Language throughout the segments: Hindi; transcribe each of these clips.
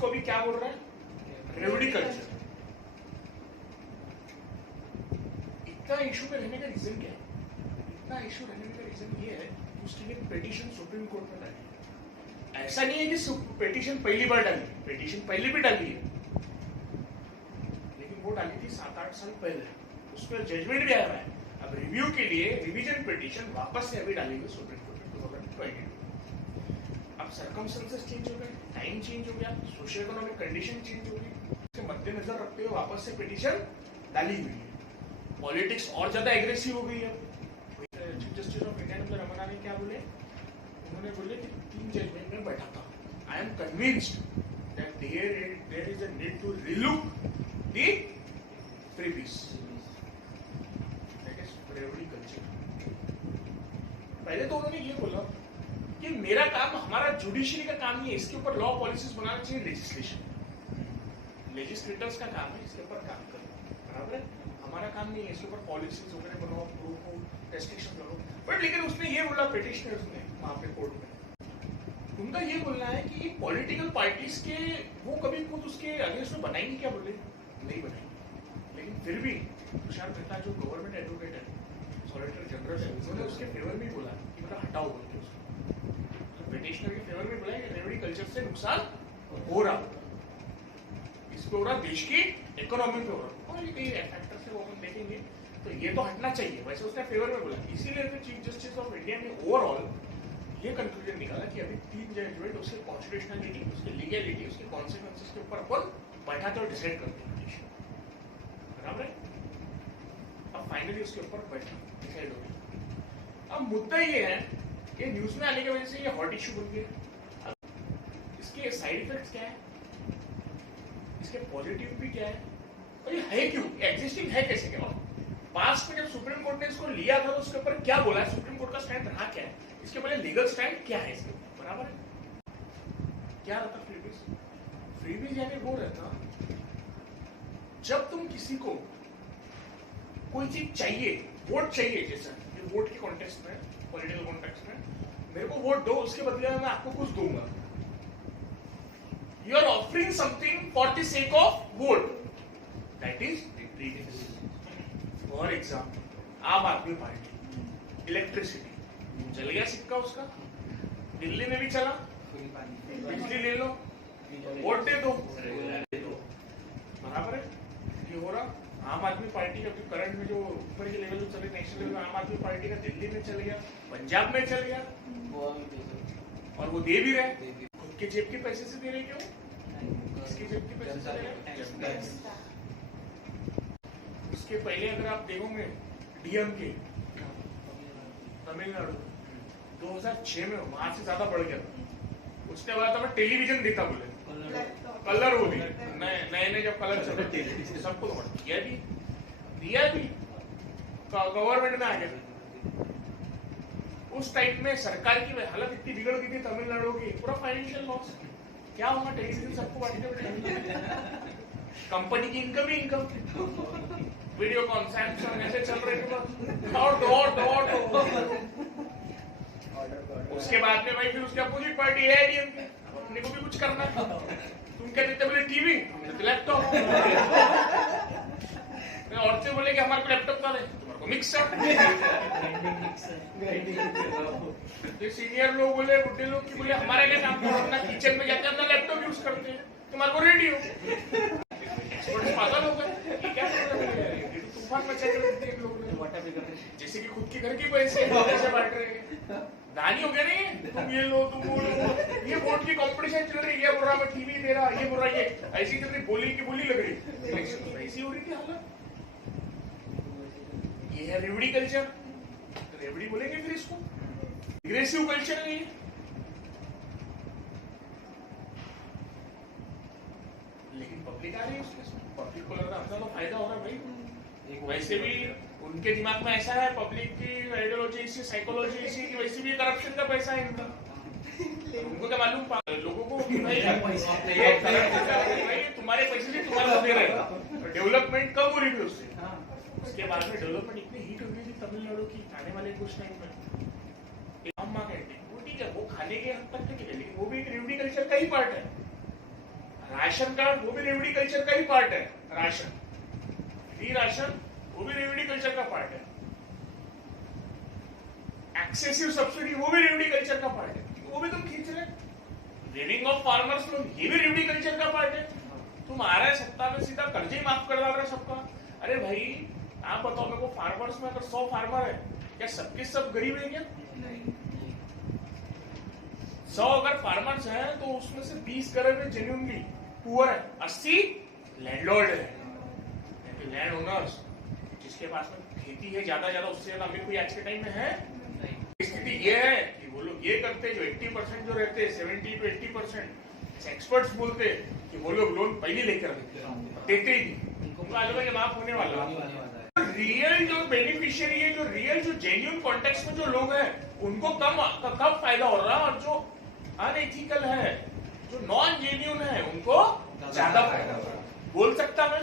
इसको अभी क्या बोल रहा है, रेवड़ी कल्चर। इतना इशू में रहने का रीजन क्या है? इतना इशू रहने का रीजन ये है कि उसके लिए पिटीशन सुप्रीम कोर्ट में डाली। ऐसा नहीं है कि पिटीशन पहली बार डाली, पिटीशन पहले भी डाली है, लेकिन वो डाली थी 7-8 साल पहले, उस पर जजमेंट भी आया है। अब रिव्यू के लिए रिवीजन पिटीशन वापस से अभी डाली हुई सुप्रीम कोर्ट में 2022। अब सर्कमस्टेंसेस चेंज हो गए, टाइम चेंज हो गया, सोशियो इकोनॉमिक कंडीशन चेंज हो गई, उसके मद्देनजर रखते हुए वापस से पिटीशन डाली हुई है। पॉलिटिक्स और ज्यादा एग्रेसिव हो गई है। चीफ जस्टिस ऑफ इंडिया ने रमन्ना ने क्या बोले, उन्होंने बोले कि 3 जजमेंट में बैठा था, I am convinced that there is a need to relook the freebies, that is revdi culture. पहले तो उन्होंने ये बोला कि मेरा काम, हमारा जुडिशरी का काम ही है, इसके ऊपर लॉ पॉलिसीज बनाना चाहिए, लेजिस्लेटर्स का काम है इसके ऊपर काम करना, बराबर है, हमारा काम नहीं है इसके ऊपर पॉलिसीज वगैरह बनाओ, प्रूफ हो, रेस्ट्रिक्शन करो। बट लेकिन उसने ये बोला पिटिशनर्स ने वहां पे कोर्ट में, उनका ये बोलना है कि पॉलिटिकल पार्टीज के वो कभी खुद उसके अगेंस्ट में बनाएंगे, क्या बोले नहीं बनाएंगे, लेकिन फिर भी तुषार मेहता जो गवर्नमेंट एडवोकेट है, सॉलिसिटर जनरल है, उन्होंने उसके फेवर में बोला कि मतलब हटाओ बोल के उसको, पिटिशनर के फेवर में बोला कि रेवड़ी कल्चर से नुकसान हो रहा, इस पे हो रहा, देश की इकोनॉमी पे हो रहा, और ये कई फैक्टर से वो अपन देखेंगे, तो ये तो हटना चाहिए, वैसे उसने फेवर में बोला। इसीलिए तो चीफ जस्टिस ऑफ इंडिया ने ओवरऑल ये कंक्लूजन निकाला कि अभी 3 जजमेंट उसके कॉन्स्टिट्यूशनलिटी, उसकी लीगलिटी, उसके कॉन्सिक्वेंसेस के ऊपर अपन बैठाते और डिसाइड करते हैं, बराबर है। अब फाइनली उसके ऊपर बैठा, डिसाइड हो गया। अब मुद्दा ये है कि न्यूज में आने की वजह से ये हॉट इशू बन गया। इसके साइड इफेक्ट्स क्या है, इसके पॉजिटिव भी क्या है, और ये है क्यों, एग्जिस्टिंग है कैसे, क्या पास्ट में जब सुप्रीम कोर्ट ने इसको लिया था तो उसके ऊपर क्या बोला है, सुप्रीम कोर्ट का स्टैंड रहा क्या है, इसके पहले लीगल स्टैंड क्या है इसके, बराबर है। क्या रहता फ्रीबीज, फ्रीबीज यानी वो रहता जब तुम किसी को कोई चीज चाहिए, वोट चाहिए, जैसा ये वोट के कॉन्टेक्स्ट में, पॉलिटिकल कॉन्टेक्स्ट में, मेरे को वोट दो, उसके बदले में मैं आपको कुछ दूंगा, you are offering something for the sake of vote, that is freebies. For example Aam Aadmi party, electricity चल गया सिक्का उसका, दिल्ली में भी चला, बिजली ले लो, वोट दे दो, बराबर है, ये हो रहा। आम आदमी पार्टी का करंट में जो ऊपर के लेवल में चले, नेशनल लेवल में आम आदमी पार्टी का दिल्ली में चल गया, पंजाब में चल गया, और वो दे भी रहे, खुद के जेब के पैसे से दे रहे, क्यों, किसके जेब के पैसे से दे रहे। उसके पहले अगर आप देखोगे डीएमके तमिलनाडु 2006 में वहां से ज्यादा बढ़ गया, उसने बोला था मैं टेलीविजन देता, बोले कलर, वो भी नए जब कलर चल रहे सबको दिया भी गवर्नमेंट में आ गया। उस टाइप में सरकार की हालत इतनी बिगड़ गई थी तमिलनाडु की, पूरा फाइनेंशियल लॉस, क्या होगा, टेलीविजन सबको बांटने बैठे, कंपनी की इनकम ही इनकम, वीडियोकॉन, सैमसंग ऐसे चल रहे थे, दौड़। उसके बाद में भाई फिर उसके अपोजिट पार्टी है डीएमके, अपने को भी कुछ करना है, तुम क्या देते, बोले टीवी, लैपटॉप, औरतें बोले कि हमारे को लैपटॉप का दे, तुम्हारे को मिक्सर, सीनियर लोग बोले, बुढ़े लोग की बोले हमारे लिए काम करो, अपना किचन में जाते अपना लैपटॉप यूज करते हैं, तुम्हारे को रेडियो, पागल हो गए, क्या तूफान मचा कर देते हैं लोग, जैसे कि खुद के घर के पैसे बांट रहे हैं, दानी हो गया नहीं, तुम ये लो, तुम वो लो, ये वोट की कंपटीशन चल रही है, ये बोल रहा मैं टीवी दे रहा, ये बोल रहा ये, ऐसी चल रही, बोली की बोली लग रही, ऐसी हो रही थी हालत। ये है रेवड़ी कल्चर, रेवड़ी बोलेंगे फिर इसको, एग्रेसिव कल्चर नहीं है, लेकिन पब्लिक आ रही है उसके, पब्लिक को लग रहा अपना तो फायदा हो रहा है भाई, वैसे भी उनके दिमाग में ऐसा है, पब्लिक की आइडियोलॉजी इसी, साइकोलॉजी इसी की, वैसे भी करप्शन का पैसा है इनका, उनको क्या मालूम लोगों को कि भाई तुम्हारे पैसे से तुम्हारे दे रहे हैं, डेवलपमेंट कब हो रही थी उससे, उसके बाद में डेवलपमेंट इतनी हीट हो गई थी तमिलनाडु की आने वाले कुछ टाइम में, वो ठीक है, वो खाने के हद तक ठीक है, लेकिन वो भी एक रेवड़ी कल्चर का ही पार्ट है। राशन कार्ड वो भी रेवड़ी कल्चर का ही पार्ट है। राशन, फ्री राशन वो भी रेवड़ी कल्चर का पार्ट है। एक्सेसिव सब्सिडी वो भी रेवड़ी कल्चर का पार्ट है, वो भी तुम खींच रहे। रेडिंग ऑफ फार्मर्स लोन ये भी रेवड़ी कल्चर का पार्ट है। तुम आ रहे सत्ता में सीधा कर्जे ही माफ कर डाल रहे सबका। अरे भाई आप बताओ मेरे को, फार्मर्स में अगर 100 फार्मर है, क्या सबके सब गरीब है क्या? 100 अगर फार्मर्स हैं तो उसमें से 20 करोड़ जेन्युइनली पुअर है, 80 लैंडलॉर्ड है, लैंड ओनर्स, जिसके पास में खेती है ज्यादा उससे ज्यादा अमीर कोई आज के टाइम में है। स्थिति ये है कि वो लोग ये करते, जो 80% जो रहते, 70 to 80% एक्सपर्ट्स बोलते कि वो लोग लोन पहले लेकर देते ही नहीं, उनको मालूम है माफ होने वाला। रियल जो बेनिफिशियरी है, जो रियल जो जेन्युइन कॉन्टेक्स्ट में जो लोग हैं, उनको कब फायदा हो रहा है, और जो अनएथिकल है, जो नॉन जेन्युइन है, उनको ज्यादा फायदा हो रहा है। बोल सकता मैं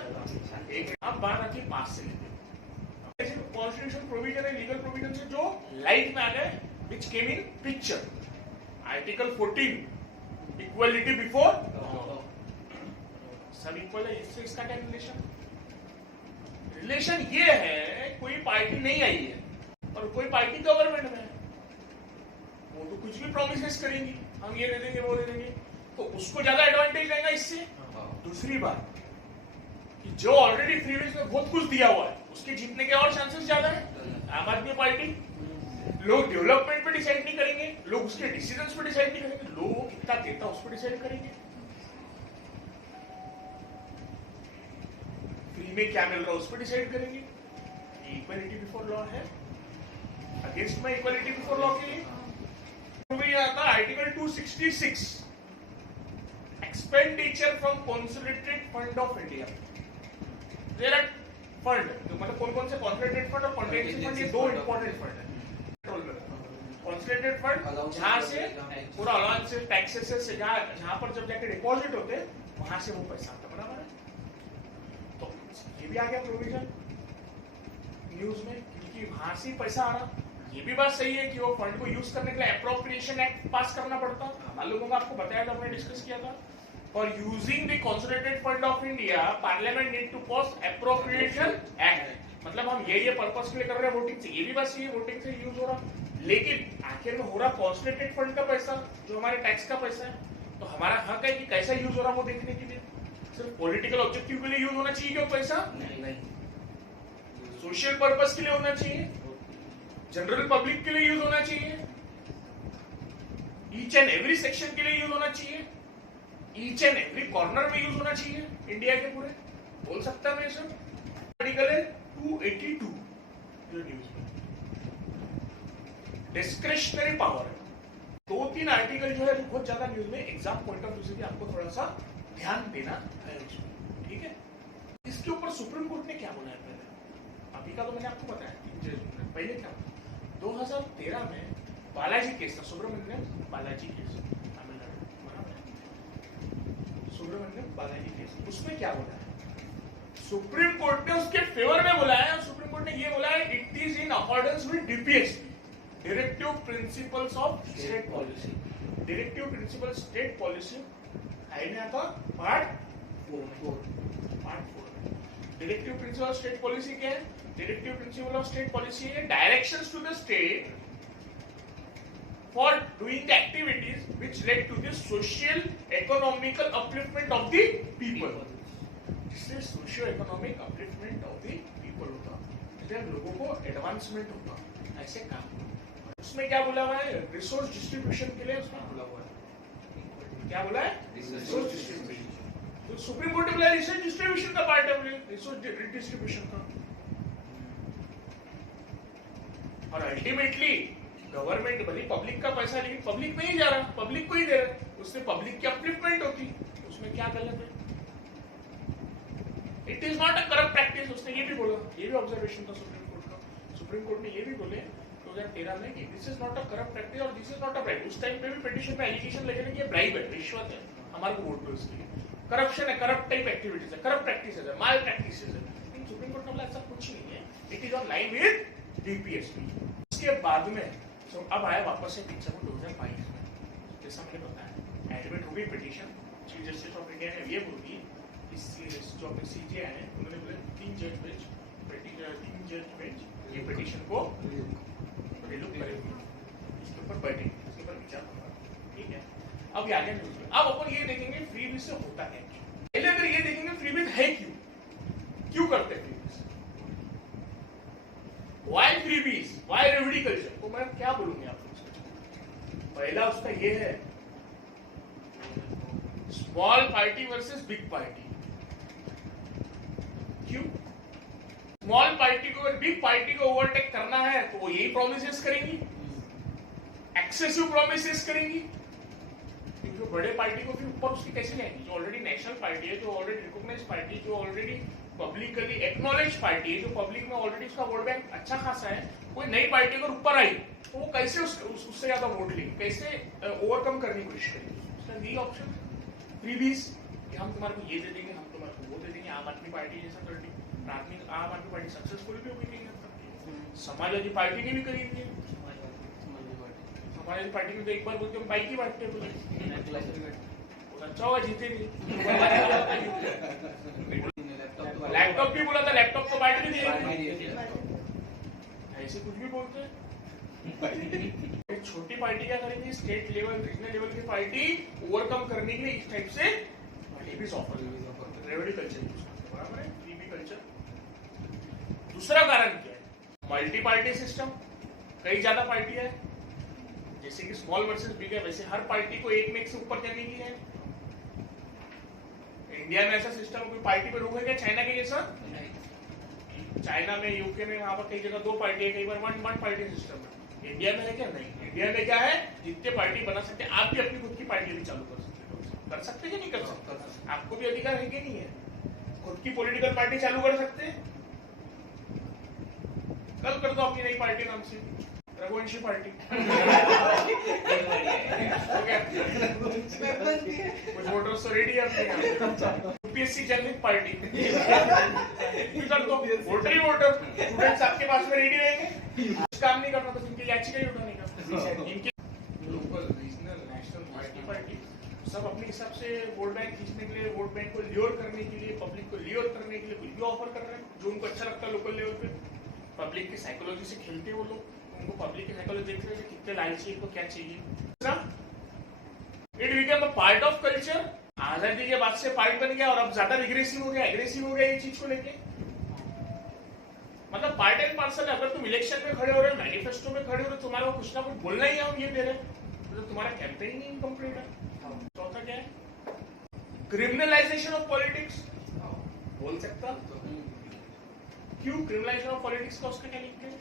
एक आप बात आती है 5 से कॉन्स्टिट्यूशन प्रोविजन है, लीगल प्रोविजन से जो लाइट में आ गए, which came in picture. Article 14 equality before, सब इक्वल है, इससे इसका क्या रिलेशन ये है, कोई पार्टी नहीं आई है और कोई पार्टी गवर्नमेंट में है, वो तो कुछ भी प्रोमिसेस करेंगी, हम ये दे देंगे वो दे देंगे, तो उसको ज्यादा एडवांटेज रहेगा इससे। दूसरी बात कि जो ऑलरेडी फ्रीवेज में बहुत कुछ दिया हुआ है, उसके जीतने के और चांसेस ज्यादा है। आम आदमी पार्टी, लोग डेवलपमेंट पे डिसाइड नहीं करेंगे, लोग उसके डिसीजंस पे डिसाइड नहीं करेंगे, लोग कितना देता उस पर डिसाइड करेंगे। फ्री में क्या मिल रहा है उस पर डिसाइड करेंगे। इक्वालिटी बिफोर लॉ है, अगेंस्ट में इक्वालिटी बिफोर लॉ के लिए आता article 266 expenditure from consolidated fund of India. There are fund, तो मतलब कौन से कंसोलिडेटेड फंड और कॉन्टिजेंसी फंड, ये दो इंपॉर्टेंट फंड है। कंसोलिडेटेड फंड जहां से पूरा अलाउंस से टैक्सेस से जहां पर जब जाके डिपॉजिट होते हैं वहां से वो पैसा आता, बराबर है। तो ये भी आ गया प्रोविजन न्यूज में, क्योंकि वहां से पैसा आ रहा। ये भी बात सही है कि वो फंड को यूज करने के लिए अप्रोप्रिएशन एक्ट पास करना पड़ता। मालूम होगा आपको, बताया था, हमने डिस्कस किया था। For using the consolidated fund of India, parliament need to pass appropriation act. मतलब हम ये पर्पस के लिए कर रहे हैं वोटिंग से, ये भी बात सही है, वोटिंग से यूज हो रहा, लेकिन आखिर में हो रहा कंसोलिडेटेड फंड का पैसा, जो हमारे टैक्स का पैसा है। तो हमारा हक है कि कैसा यूज हो रहा वो देखने के लिए। सिर्फ पॉलिटिकल ऑब्जेक्टिव के लिए यूज होना चाहिए क्या पैसा? नहीं, सोशल पर्पस के लिए होना चाहिए, जनरल पब्लिक के लिए यूज होना चाहिए, ईच एंड एवरी सेक्शन के लिए यूज होना चाहिए, ईच एंड एवरी कॉर्नर में यूज होना चाहिए इंडिया के पूरे। बोल सकता मैं सर। आर्टिकल है 282 जो न्यूज में डिस्क्रिशनरी पावर है। 2-3 आर्टिकल जो है बहुत ज्यादा न्यूज में, एग्जाम पॉइंट ऑफ व्यू से भी आपको थोड़ा सा ध्यान देना है उसमें, ठीक है। इसके ऊपर सुप्रीम कोर्ट ने क्या बोला है पहले, अभी का तो मैंने आपको बताया, पहले क्या 2013 में बालाजी केस था, सुब्रमण्यम बालाजी केस, तमिलनाडु, सुब्रमण्यम बालाजी केस, उसमें क्या बोला है सुप्रीम कोर्ट ने, उसके फेवर में बोला है। सुप्रीम कोर्ट ने ये बोला है, it is in accordance with DPSP, directive principles of state policy. Directive principle state policy है ना, था part 4। Directive principle of state policy क्या है? Directive principle of state policy है directions to the state for doing the activities which led to the social economical upliftment of the people. इससे socio economic upliftment of the people होता, इससे लोगों को एडवांसमेंट होता, ऐसे काम। उसमें क्या बोला हुआ है? रिसोर्स डिस्ट्रीब्यूशन के लिए उसमें बोला हुआ है, क्या बोला है? Resource distribution. तो सुप्रीम कोर्ट ने बोला रिसोर्स डिस्ट्रीब्यूशन का पार्ट है, बोले रिसोर्स डिस्ट्रीब्यूशन का। और अल्टीमेटली गवर्नमेंट भले पब्लिक का पैसा, लेकिन पब्लिक में ही जा रहा, पब्लिक को ही दे रहा, उससे पब्लिक की अपलिफ्टमेंट होती, उसमें क्या गलत है? It is not a corrupt practice, उसने ये भी बोला, ये भी ऑब्जर्वेशन था सुप्रीम कोर्ट का। सुप्रीम कोर्ट ने ये भी बोले 2013 में कि this is not a corrupt practice और this is not a bribe. उस टाइम पे भी पिटीशन में एलिगेशन लगे थे कि ये ब्राइब है, रिश्वत है, हमारे को वोट दो इसके लिए, करप्शन है, करप्ट टाइप एक्टिविटीज है, करप्ट प्रैक्टिसेस है, माल प्रैक्टिसेस है। लेकिन सुप्रीम कोर्ट ने बोला ऐसा कुछ नहीं है, it is on line with DPSP. उसके बाद में तो अब आया वापस से पिक्चर को 2022 में, जैसा मैंने बताया एडमिट हो गई petition, chief justice of India ने ये बोली, इस जो अपने सीजे आए हैं उन्होंने बोले 3 जज बेंच ये पिटीशन को रिलुक करेंगे, इसके ऊपर बैठेंगे, इसके ऊपर विचार होगा, ठीक है। अब आगे अब अपन ये देखेंगे फ्रीबीज से होता है क्या। पहले अगर ये देखेंगे फ्रीबीज है क्यों करते हैं फ्रीबीज, व्हाई फ्रीबीज, व्हाई रेवडी कल्चर, तो मैं क्या बोलूंगी आपको। पहला उसका ये है small party versus big party. क्यों? स्मॉल पार्टी को अगर बिग पार्टी को ओवरटेक करना है तो वो यही प्रोमिसेस करेंगी, एक्सेसिव प्रोमिसेस करेंगी, क्योंकि बड़े पार्टी को फिर ऊपर उसकी कैसे लेंगी, जो ऑलरेडी नेशनल पार्टी है, जो ऑलरेडी रिकॉग्नाइज पार्टी, जो ऑलरेडी पब्लिकली एक्नॉलेज पार्टी है, जो पब्लिक में ऑलरेडी उसका वोट बैंक अच्छा खासा है, कोई नई पार्टी अगर ऊपर आई तो वो कैसे उससे ज्यादा वोट लेंगे, कैसे ओवरकम करने की कोशिश करेंगे। उसका यही ऑप्शन फ्रीबीज कि हम तुम्हारे को ये दे देंगे, हम तुम्हारे को वो दे देंगे। आम आदमी पार्टी जैसा कर दी, आम आदमी पार्टी सक्सेसफुल भी हो गई, समाजवादी पार्टी ने भी करी थी। समाजवादी पार्टी में तो एक बार बोलते हम बाइक ही बांटते हैं, अच्छा होगा जीते नहीं। लैपटॉप भी बोला था, लैपटॉप तो बांट भी दिया, ऐसे कुछ भी बोलते हैं। छोटी पार्टी क्या करेंगी, स्टेट लेवल रीजनल लेवल की पार्टी ओवरकम करने के लिए इस टाइप से फ्रीबीज ऑफर, रेवडी कल्चर यूज करते, बराबर है, फ्रीबी कल्चर। दूसरा कारण क्या है, मल्टी पार्टी सिस्टम, कई ज्यादा पार्टी है, जैसे कि स्मॉल वर्सेस बिग है, वैसे हर पार्टी को एक में एक से ऊपर जाने की है। इंडिया में ऐसा सिस्टम कोई पार्टी पे रोकेगा चाइना के जैसा? चाइना में, यूके में, वहां पर कई जगह 2 पार्टी है, कई बार वन पार्टी सिस्टम है। इंडिया में है क्या? नहीं। इंडिया में क्या है, जितने पार्टी बना सकते हैं, आप भी अपनी खुद की पार्टी भी चालू कर सकते कि नहीं कर सकते? आपको भी अधिकार है कि नहीं है? खुद की पॉलिटिकल पार्टी चालू कर सकते हैं, कल कर दो अपनी नई पार्टी नाम से रघुवंशी पार्टी। कुछ वोटर्स तो रेडी है अपने, यूपीएससी जनहित पार्टी कर दो, वोटर ही वोटर, स्टूडेंट्स आपके पास में रेडी रहेंगे, कुछ काम नहीं करना, बस इनकी याचिका ही उठाने का। इनके लोकल रीजनल नेशनल पार्टी सब अपने हिसाब से वोट बैंक खींचने के लिए, वोट बैंक को ल्योर करने के लिए, पब्लिक को ल्योर करने के लिए कुछ भी ऑफर कर रहे हैं जो उनको अच्छा लगता है। लोकल लेवल पे पब्लिक की साइकोलॉजी से खेलते हैं वो लोग, उनको पब्लिक की साइकोलॉजी देख रहे हैं कितने लालची, इनको क्या चाहिए। It become a part of culture. आजादी के बाद से पार्ट बन गया और अब ज्यादा एग्रेसिव हो गया ये चीज को लेके। मतलब पार्ट एंड पार्सल है, अगर तुम इलेक्शन में खड़े हो रहे हो, मैनिफेस्टो में खड़े हो रहे हो, तुम्हारा कुछ ना कुछ बोलना ही है, हम ये दे रहे हैं, तो तुम्हारा कैंपेन ही इनकम्प्लीट है। चौथा क्या है, क्रिमिनलाइजेशन ऑफ पॉलिटिक्स। बोल सकता क्यों क्रिमिनलाइजेशन ऑफ पॉलिटिक्स का उसका क्या लिंक है?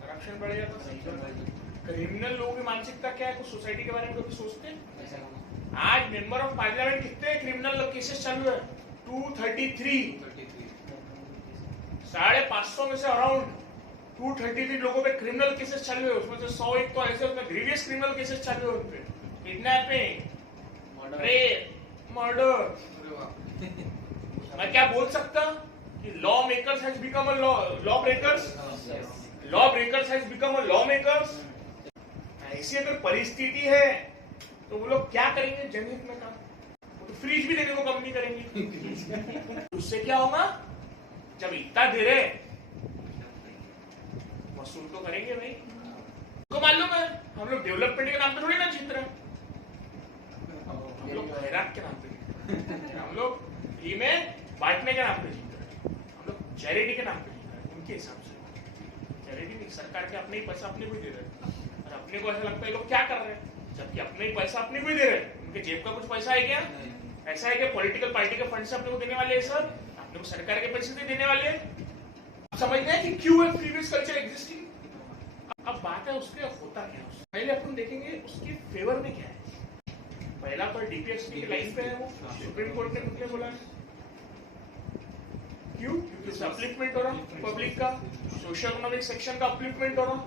करप्शन बढ़ जाता, सही बात। क्रिमिनल लोगों की मानसिकता क्या है, कुछ सोसाइटी के बारे में कभी सोचते हैं? आज मेंबर ऑफ पार्लियामेंट कितने क्रिमिनल केसेस चालू है? 233, 550 में से अराउंड 233 लोगों पे क्रिमिनल केसेस चालू है। उसमें से 100 एक तो ऐसे उसमें ग्रीवियस क्रिमिनल केसेस चालू है, उनपे किडनैपिंग, रेप, मर्डर। मैं क्या बोल सकता कि law makers has become a law breakers, law breakers has become a law makers. ऐसी अगर परिस्थिति है तो वो लोग क्या करेंगे जनहित में काम? वो तो फ्रीज भी देने को कम नहीं करेंगे। उससे क्या होगा, जब इतना दे रहे वसूल तो करेंगे भाई। तो मालूम है हम लोग डेवलपमेंट के नाम पे थोड़ी ना जीत रहे, हम लोग खैरात के नाम पे जीत रहे, हम लोग फ्री में बांटने के नाम पे जीत रहे, हम लोग चैरिटी के नाम पे जीत रहे। उनके हिसाब से चैरिटी नहीं, सरकार के अपने ही पैसा अपने को ही दे रहे हैं, और अपने को ऐसा लगता है लोग क्या कर रहे हैं, जबकि अपने ही पैसा अपने को ही दे रहे हैं। उनके जेब का कुछ पैसा है क्या? ऐसा है कि पॉलिटिकल पार्टी के फंड से अपने को देने वाले हैं सर, अपने को सरकार के पैसे से देने वाले हैं। समझते हैं कि क्यों है प्रीवियस कल्चर एग्जिस्टिंग। अब बात है उसके होता क्या है। पहले अपन देखेंगे उसके फेवर में क्या है। पहला तो डीपीएसपी की लाइन पे है, वो सुप्रीम कोर्ट ने मुझे बोला है क्यों, क्योंकि अपलिफ्टमेंट हो रहा पब्लिक का, सोशल इकोनॉमिक सेक्शन का अपलिफ्टमेंट हो रहा।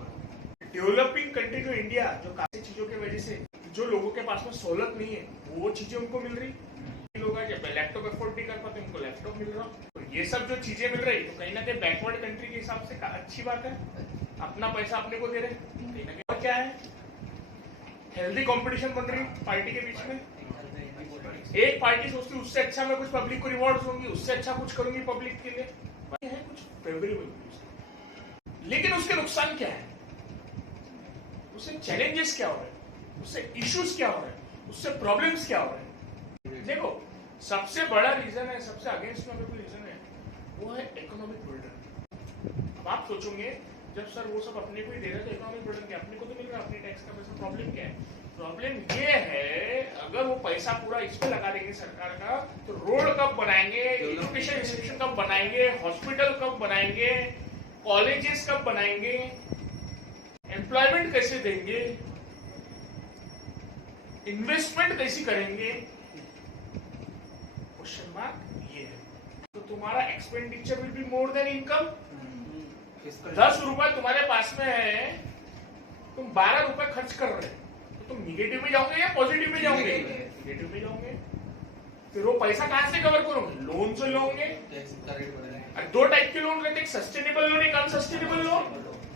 डेवलपिंग कंट्री जो इंडिया, जो काफी चीजों की वजह से जो लोगों के पास में सहूलत नहीं है वो चीजें उनको मिल रही। लोग जब लैपटॉप अफोर्ड नहीं कर पाते उनको लैपटॉप मिल रहा, तो ये सब जो चीजें मिल रही तो कहीं ना कहीं बैकवर्ड कंट्री के हिसाब से अच्छी बात है। अपना पैसा अपने को दे रहे, कहीं ना कहीं। और क्या है, हेल्दी कंपटीशन बन रही पार्टी के बीच में। एक पार्टी सोचती उससे अच्छा मैं कुछ पब्लिक को रिवॉर्ड दूंगी, उससे अच्छा कुछ करूंगी पब्लिक के लिए, है कुछ फेवरेबल। लेकिन उसके नुकसान क्या है, उससे चैलेंजेस क्या हो रहे हैं, उससे इश्यूज क्या हो रहे हैं, उससे प्रॉब्लम्स क्या हो रहे हैं। देखो सबसे बड़ा रीजन है, सबसे अगेंस्ट में कोई रीजन है, वो है इकोनॉमिक बर्डन। अब आप सोचोगे जब सर वो सब अपने को ही दे रहे, तो इकोनॉमिक बर्डन क्या, अपने को तो मिल रहा है अपने टैक्स का पैसा, प्रॉब्लम क्या है? प्रॉब्लम ये है अगर वो पैसा पूरा इस पे लगा देंगे सरकार का, तो रोड कब बनाएंगे, एजुकेशन इंस्टीट्यूशन कब बनाएंगे, हॉस्पिटल कब बनाएंगे, कॉलेजेस कब बनाएंगे, एम्प्लॉयमेंट कैसे देंगे, इन्वेस्टमेंट कैसी करेंगे, क्वेश्चन मार्क ये है। तो तुम्हारा expenditure will be more than income. 10 रुपए तुम्हारे पास में है, तुम 12 रुपए खर्च कर रहे हो, तो तुम निगेटिव में जाओगे या पॉजिटिव में जाओगे? निगेटिव में जाओगे। फिर वो पैसा कहां से कवर करोगे? लोन से लोगे। 2 टाइप के लोन रहते हैं, सस्टेनेबल लोन, एक unsustainable loan.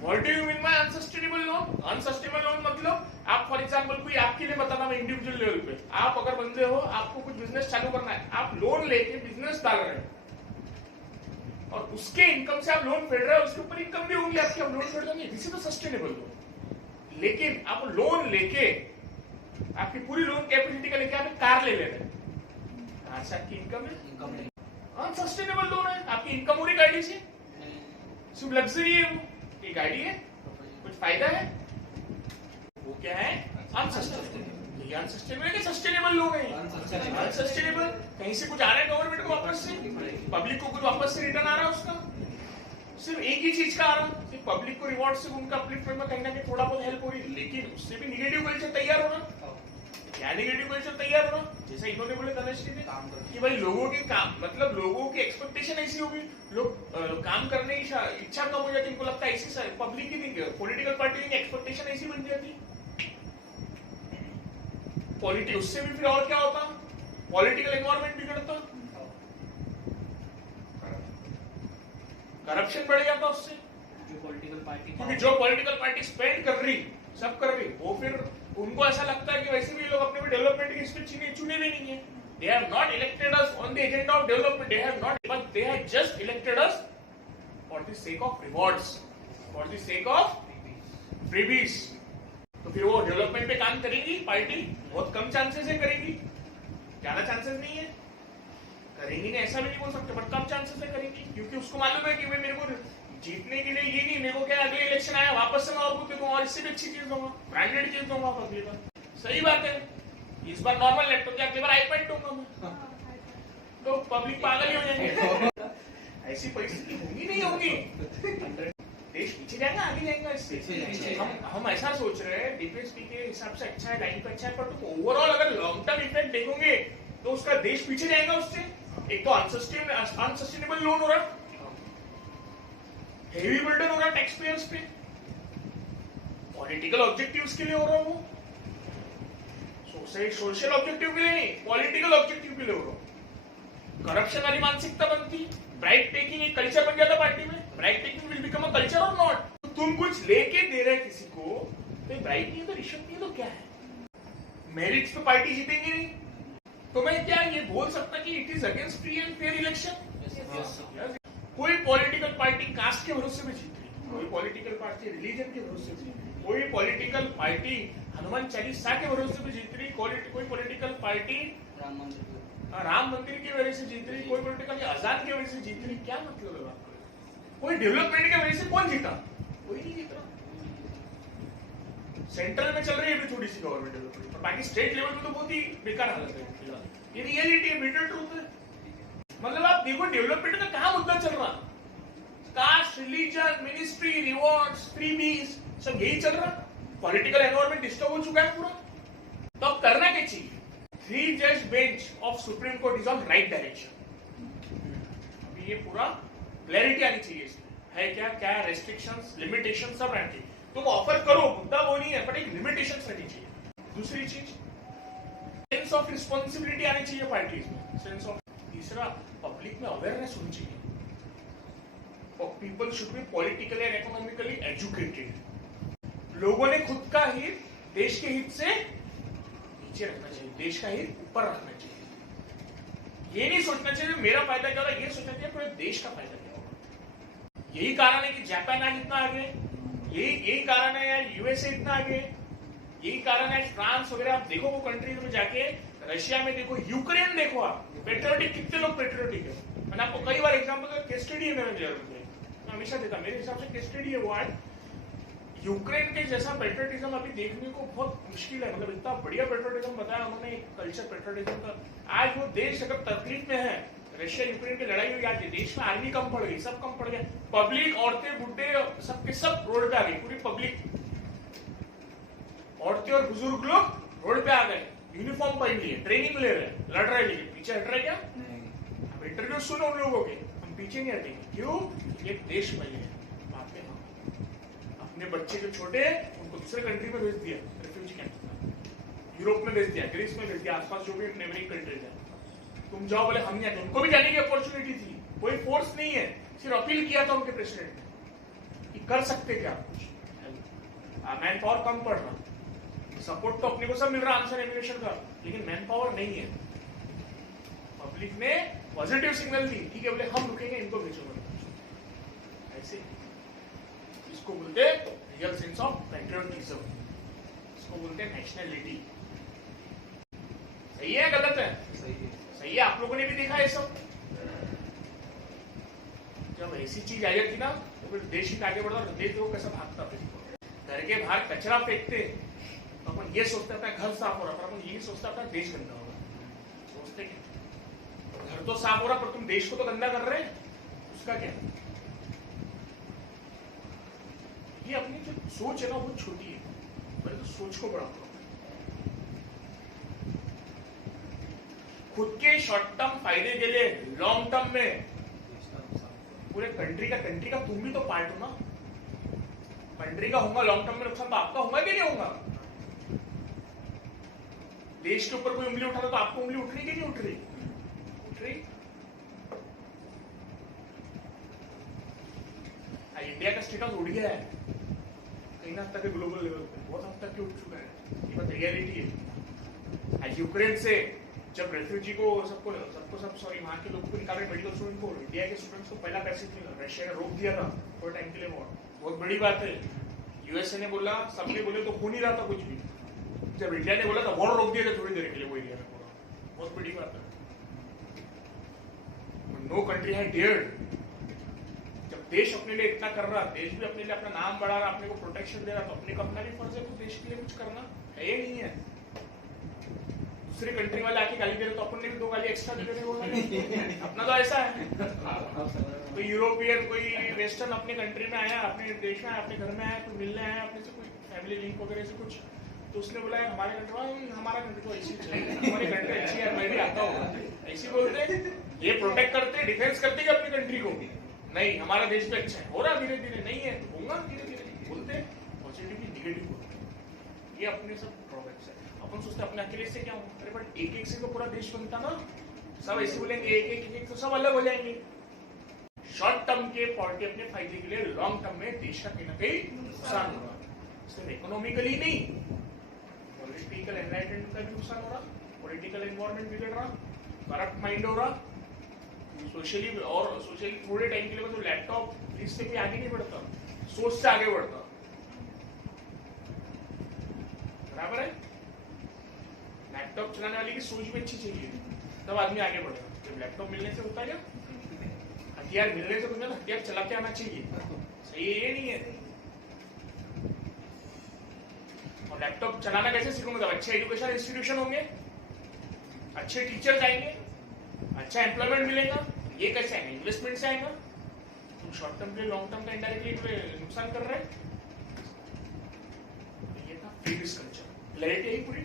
What do you mean by unsustainable loan? Unsustainable loan मतलब आप फॉर एग्जांपल कोई आपके लिए बताना, मैं इंडिविजुअल लेवल पे, आप अगर बंदे हो, आपको कुछ बिजनेस चालू करना है, आप लोन लेके बिजनेस डाल रहे हो और उसके इनकम से आप लोन फेड रहे हो, उसके ऊपर इनकम भी होंगी आपकी, आप लोन फेड दोगे, this is the sustainable loan. लेकिन आप लोन लेके आपकी पूरी लोन कैपेसिटी का लेके आप कार ले रहे हैं, कहां से आपकी इनकम है? अनसस्टेनेबल लोन है। आपकी इनकम हो रही गाड़ी से, सिर्फ लग्जरी है, वो ये गाड़ी है, कुछ फायदा है, वो क्या है? अनसस्टेनेबल। ये अनसस्टेनेबल है कि सस्टेनेबल लोन है? अनसस्टेनेबल। कहीं से कुछ आ रहा है गवर्नमेंट को वापस से, पब्लिक को कुछ वापस से रिटर्न आ रहा है उसका, सिर्फ एक ही चीज का आ रहा है, पब्लिक को रिवॉर्ड से उनका अपलिफ्टमेंट में कहीं ना कहीं थोड़ा बहुत हेल्प हो रही है, लेकिन उससे भी निगेटिव कल्चर तैयार होना। क्या निगेटिव कल्चर तैयार होना? जैसा इन्होंने बोले तनुश्री ने कि भाई लोगों के काम, मतलब लोगों की एक्सपेक्टेशन ऐसी होगी, लोग काम करने की इच्छा कम हो जाती, इनको लगता है ऐसी पब्लिक की पॉलिटिकल पार्टी की एक्सपेक्टेशन ऐसी बन जाती। पॉलिटिक्स उससे भी फिर और क्या होता, पॉलिटिकल एनवायरनमेंट बिगड़ता, करप्शन बढ़ जाता उससे, क्योंकि जो पॉलिटिकल पार्टी स्पेंड कर रही, सब कर रही, वो फिर उनको ऐसा लगता है कि वैसे भी लोग अपने डेवलपमेंट के इसमें चुने भी नहीं है। They have not elected us on the agenda of development. They have not, but they have just elected us for the sake of rewards, for the sake of freebies. तो फिर वो डेवलपमेंट पे काम करेगी पार्टी, बहुत कम चांसेस है करेगी, ज्यादा चांसेस नहीं है, करेंगी नहीं ऐसा भी नहीं बोल सकते, बट कम चांसेस है करेगी, क्योंकि उसको मालूम है कि भाई मेरे को जीतने के लिए ये नहीं, मेरे को क्या अगले इलेक्शन आया वापस से मैं और कुछ दूंगा और इससे भी अच्छी चीज दूंगा, ब्रांडेड चीज दूंगा अगली बार। सही बात है, इस बार नॉर्मल लैपटॉप की अगली बार आईपैड दूंगा मैं, तो पब्लिक पागल ही हो जाएंगे। ऐसी परिस्थिति होगी नहीं होगी, देश पीछे जाएगा आगे जाएगा इससे। हम ऐसा सोच रहे हैं डीपीएसपी के हिसाब से अच्छा है, लाइन पे अच्छा है, पर तुम ओवरऑल अगर लॉन्ग टर्म इफेक्ट देखोगे तो उसका देश पीछे जाएगा उससे। एक तो अनसस्टेनेबल लोन हो रहा, हेवी बर्डन हो रहा टैक्स पेयर्स पे, पॉलिटिकल ऑब्जेक्टिव्स के लिए हो रहा वो, सोशल ऑब्जेक्टिव के लिए नहीं, पॉलिटिकल ऑब्जेक्टिव के लिए हो रहा। करप्शन वाली मानसिकता बनती, ब्राइट टेकिंग एक कल्चर बन जाता पार्टी में, bright taking will become a culture और नॉट। तो तुम कुछ लेके दे रहे किसी को, तो ब्राइट नहीं है तो रिश्वत नहीं है तो क्या है, मेरिट्स पे पार्टी जीतेंगे नहीं, तो मैं क्या ये बोल सकता कि it is against free and fair election? कोई पॉलिटिकल पार्टी कास्ट के भरोसे में जीत रही, कोई पॉलिटिकल पार्टी रिलीजन के भरोसे में जीत रही, कोई पॉलिटिकल पार्टी हनुमान चालीसा के भरोसे में जीत रही, कोई पॉलिटिकल पार्टी राम मंदिर की वजह से जीत रही, कोई पॉलिटिकल अजान की वजह से जीत रही। क्या मतलब है बात? कोई डेवलपमेंट की वजह से कौन जीता? कोई नहीं जीत रहा। सेंट्रल में चल रही है अभी थोड़ी सी गवर्नमेंट डेवलपमेंट, पर बाकी स्टेट लेवल में तो बहुत ही बेकार हालत है। ये रियलिटी है, बिटर ट्रूथ है। मतलब आप देखो डेवलपमेंट का कहां मुद्दा चल रहा, caste, religion, ministry, rewards, freebies, सब यही चल रहा। पॉलिटिकल एनवायरनमेंट डिस्टर्ब हो चुका है पूरा, तो अब करना क्या चाहिए? 3 जज bench of supreme court is on right direction. अभी ये पूरा क्लैरिटी आनी चाहिए इसमें, है क्या क्या रेस्ट्रिक्शंस, लिमिटेशन सब रहनी चाहिए। तुम ऑफर करो, मुद्दा वो नहीं है, बट एक लिमिटेशंस रहनी चाहिए। दूसरी चीज सेंस ऑफ रिस्पॉन्सिबिलिटी आनी चाहिए पार्टीज में, सेंस ऑफ। तीसरा पब्लिक में अवेयरनेस होनी चाहिए, people should be politically and economically educated. लोगों ने खुद का हित देश के हित से नीचे रखना चाहिए, देश का हित ऊपर रखना चाहिए। ये नहीं सोचना चाहिए मेरा फायदा क्या होगा, ये सोचना चाहिए पूरे देश का फायदा क्या होगा। यही कारण है कि जापान आज इतना आगे, यही कारण है यार यूएसए इतना आगे, यही कारण है फ्रांस वगैरह। आप देखो वो कंट्रीज में जाके, रशिया में देखो, यूक्रेन देखो, आप पेट्रियोटिक, कितने लोग पेट्रियोटिक है। मैंने आपको कई बार एग्जांपल केस स्टडी है मेरे जरूर में, मैं हमेशा देता, मेरे हिसाब से केस स्टडी है वो। आज यूक्रेन के जैसा पेट्रियोटिज्म अभी देखने को बहुत मुश्किल है, मतलब इतना बढ़िया पेट्रियोटिज्म बताया उन्होंने, कल्चर पेट्रियोटिज्म का। आज वो देश अगर तकलीफ में है, रशिया यूक्रेन की लड़ाई हुई, आज देश में आर्मी कम पड़ गई, सब कम पड़ गया, पब्लिक, औरतें, बुढ़े, सबके सब रोड पे आ गई, पूरी पब्लिक, औरतें और बुजुर्ग लोग रोड पे आ गए, यूनिफॉर्म पहन लिए, ट्रेनिंग ले रहे, लड़ रहे, लेकिन पीछे हट रहे क्या? अब इंटरव्यू सुनो उन लोगों के, हम पीछे नहीं हटेंगे। क्यों? ये देश पहले है। अपने बच्चे जो छोटे हैं उनको दूसरे कंट्री में भेज दिया, रेफ्यूजी कैंप, यूरोप में भेज दिया, ग्रीस में भेज दिया, आसपास जो भी नेबरिंग कंट्रीज है। तुम जाओ, बोले हम नहीं आते, उनको भी जाने की अपॉर्चुनिटी थी, कोई फोर्स नहीं है, सिर्फ अपील किया था उनके प्रेसिडेंट ने कि कर सकते क्या कुछ, मैन पावर कम पड़ रहा, सपोर्ट तो अपने को सब मिल रहा आंसर एमिनेशन का, लेकिन मैन पावर नहीं है। पब्लिक ने पॉजिटिव सिग्नल दी, ठीक है, बोले हम रुकेंगे, इनको भेजो। ऐसे इसको बोलते रियल सेंस ऑफ पैट्रियोटिज्म, इसको बोलते हैं नेशनलिटी। सही है गलत है? सही है। आप लोगों ने भी देखा है सब, जब ऐसी चीज आई थी ना तो फिर देश ही आगे बढ़ता, देश लोग कैसा भागता फिर। घर के बाहर कचरा फेंकते तो अपन ये सोचता था घर साफ हो रहा, पर अपन ये सोचता था देश गंदा होगा। सोचते क्या, घर तो साफ हो रहा पर तुम देश को तो गंदा कर रहे हैं, उसका क्या? ये अपनी जो सोच है ना वो छोटी है, पर तो सोच को बड़ा करो। खुद के शॉर्ट टर्म फायदे के लिए लॉन्ग टर्म में पूरे कंट्री का तुम भी तो पार्ट हो ना। कंट्री का होगा लॉन्ग टर्म में नुकसान तो आपका होगा कि नहीं होगा? देश के ऊपर कोई उंगली उठा रहा तो आपको उंगली उठ रही कि नहीं उठ रही? उठ रही। इंडिया का स्टेटस उड़ गया है कहीं ना तक ग्लोबल लेवल पे, बहुत हद तक उठ चुका है, ये बात रियलिटी है। आज यूक्रेन से जब रेफ्यूजी को सब सॉरी वहां के लोगों को निकाले, मेडिकल स्टूडेंट को, इंडिया के स्टूडेंट्स को पहला पैसे रशिया ने रोक दिया था थोड़े टाइम के लिए, बहुत बड़ी बात है। यूएसए ने बोला, सबने बोले तो हो नहीं रहा था कुछ भी, जब इंडिया ने बोला था वॉर रोक दिया था थोड़ी देर के लिए वो एरिया में, बहुत बड़ी बात है। No country had dared. जब देश अपने लिए इतना कर रहा, देश भी अपने लिए अपना नाम बढ़ा रहा, अपने को प्रोटेक्शन दे रहा, तो अपने को अपना भी फर्ज है कुछ देश के लिए कुछ करना है नहीं है। दूसरी कंट्री वाले आके गाली दे रहे तो अपन ने भी 2 गाली एक्स्ट्रा दे रहे। अपना तो ऐसा है, कोई यूरोपियन कोई वेस्टर्न अपने कंट्री में आया, अपने देश में आया, अपने घर में आया, तो मिलने आया अपने से, कोई फैमिली लिंक वगैरह से कुछ, तो उसने बोला हमारे कंट्री, हमारा कंट्री तो ऐसी चाहिए, हमारी कंट्री अच्छी है, मैं भी आता हूँ, ऐसी बोलते। ये प्रोटेक्ट करते, डिफेंस करते अपनी कंट्री को, नहीं हमारा देश भी अच्छा है, हो रहा धीरे धीरे, नहीं है तो होगा धीरे धीरे, बोलते पॉजिटिवली निगेटिव बोलते। ये अपने सब ड्रॉबैक्स है। अपन सोचते अपने अकेले से क्या होगा, अरे बट एक से तो पूरा देश बनता ना, सब ऐसे बोलेंगे एक तो सब अलग हो जाएंगे। शॉर्ट टर्म के पार्टी अपने फायदे के लिए, लॉन्ग टर्म में देश का कहीं ना कहीं नुकसान हो रहा, सिर्फ इकोनॉमिकली नहीं, पॉलिटिकल एनलाइटमेंट का भी नुकसान हो रहा, पॉलिटिकल एनवायरनमेंट बिगड़ रहा, करप्ट माइंड हो रहा, सोशली थोड़े टाइम के लिए तो लैपटॉप इससे कोई आगे नहीं बढ़ता, सोच से आगे बढ़ता, बराबर है। लैपटॉप चलाने वाले की सोच भी अच्छी चाहिए, तब आदमी आगे बढ़ेगा। जब लैपटॉप मिलने से होता क्या, हथियार मिलने से कुछ हथियार चला के आना चाहिए, सही है ये नहीं है। और लैपटॉप चलाना कैसे सीखूंगा, जब अच्छे एजुकेशन इंस्टीट्यूशन होंगे, अच्छे टीचर्स आएंगे, अच्छा एम्प्लॉयमेंट मिलेगा। ये कैसे आएगा, इन्वेस्टमेंट से आएगा। तुम शॉर्ट टर्म के लॉन्ग टर्म का इनडायरेक्टली नुकसान कर रहे हैं। ये था फ्री कल्चर, क्लैरिटी है पूरी।